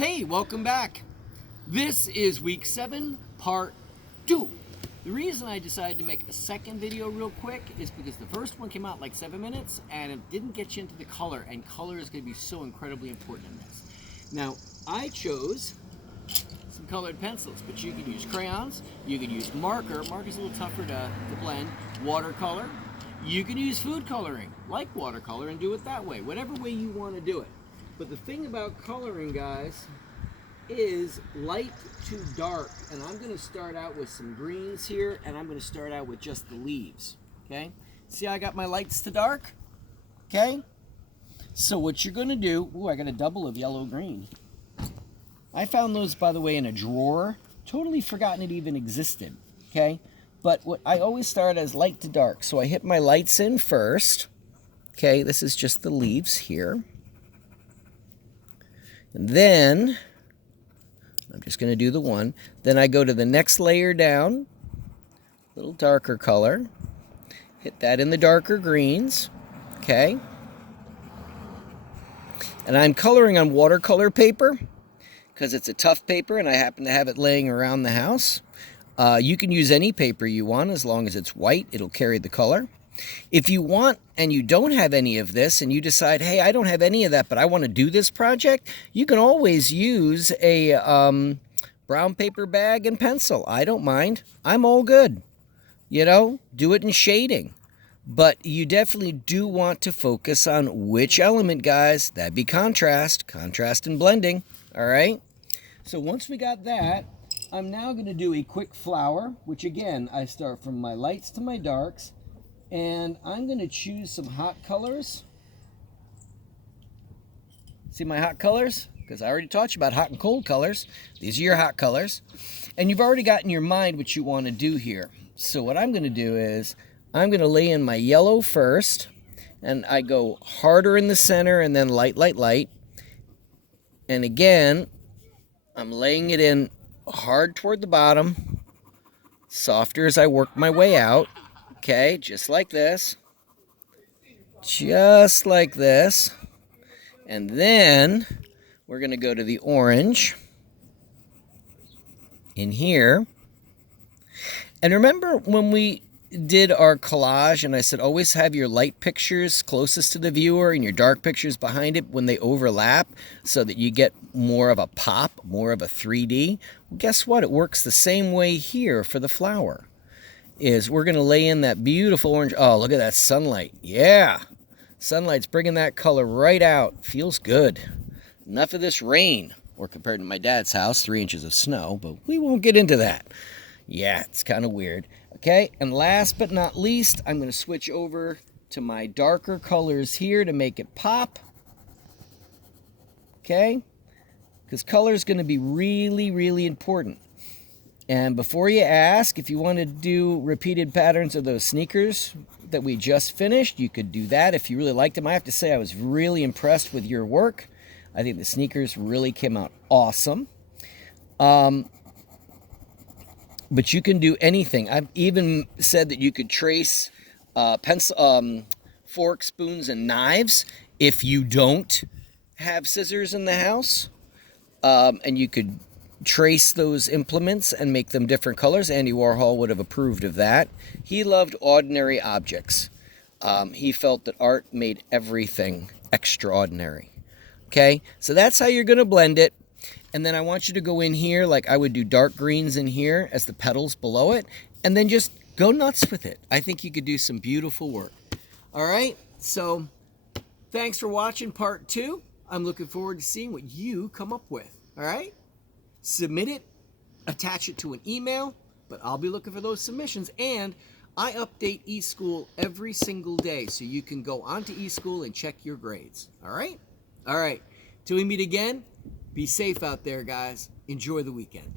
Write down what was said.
Hey, welcome back. This is week 7, part 2. The reason I decided to make a second video real quick is because the first one came out like 7 minutes and it didn't get you into the color, and color is going to be so incredibly important in this. Now, I chose some colored pencils, but you can use crayons, you can use marker. Marker's a little tougher to blend. Watercolor. You can use food coloring, like watercolor, and do it that way, whatever way you want to do it. But the thing about coloring, guys, is light to dark. And I'm going to start out with some greens here, and I'm going to start out with just the leaves. Okay? See how I got my lights to dark? Okay? So what you're going to do, I got a double of yellow-green. I found those, by the way, in a drawer. Totally forgotten it even existed. Okay? But what I always start as light to dark. So I hit my lights in first. Okay, this is just the leaves here. And then, I'm just going to do the one. Then I go to the next layer down, a little darker color. Hit that in the darker greens, okay? And I'm coloring on watercolor paper because it's a tough paper and I happen to have it laying around the house. You can use any paper you want as long as it's white. It'll carry the color. If you want and you don't have any of this and you decide, hey, I don't have any of that, but I want to do this project, you can always use a brown paper bag and pencil. I don't mind. I'm all good. You know, do it in shading. But you definitely do want to focus on which element, guys. That'd be contrast and blending. All right? So once we got that, I'm now going to do a quick flower, which again, I start from my lights to my darks. And I'm going to choose some hot colors. See my hot colors? Because I already taught you about hot and cold colors. These are your hot colors. And you've already got in your mind what you want to do here. So what I'm going to do is I'm going to lay in my yellow first. And I go harder in the center and then light, light, light. And again, I'm laying it in hard toward the bottom. Softer as I work my way out. Okay, just like this. Just like this. And then we're going to go to the orange in here. And remember when we did our collage and I said always have your light pictures closest to the viewer and your dark pictures behind it when they overlap so that you get more of a pop, more of a 3D? Well, guess what? It works the same way here for the flower. Is we're going to lay in that beautiful orange. Oh, look at that sunlight. Yeah. Sunlight's bringing that color right out. Feels good. Enough of this rain. Or compared to my dad's house, 3 inches of snow. But we won't get into that. Yeah, it's kind of weird. Okay, and last but not least, I'm going to switch over to my darker colors here to make it pop. Okay? Because color is going to be really, really important. And before you ask, if you want to do repeated patterns of those sneakers that we just finished, you could do that if you really liked them. I have to say I was really impressed with your work. I think the sneakers really came out awesome. But you can do anything. I've even said that you could trace forks, spoons, and knives if you don't have scissors in the house. And you could trace those implements and make them different colors. Andy Warhol would have approved of that. He loved ordinary objects. He felt that art made everything extraordinary. Okay, so that's how you're going to blend it. And then I want you to go in here like I would do dark greens in here as the petals below it. And then just go nuts with it. I think you could do some beautiful work. All right, so thanks for watching part 2. I'm looking forward to seeing what you come up with. All right? Submit it, attach it to an email, but I'll be looking for those submissions. And I update eSchool every single day, so you can go onto eSchool and check your grades. All right? All right. Till we meet again, be safe out there, guys. Enjoy the weekend.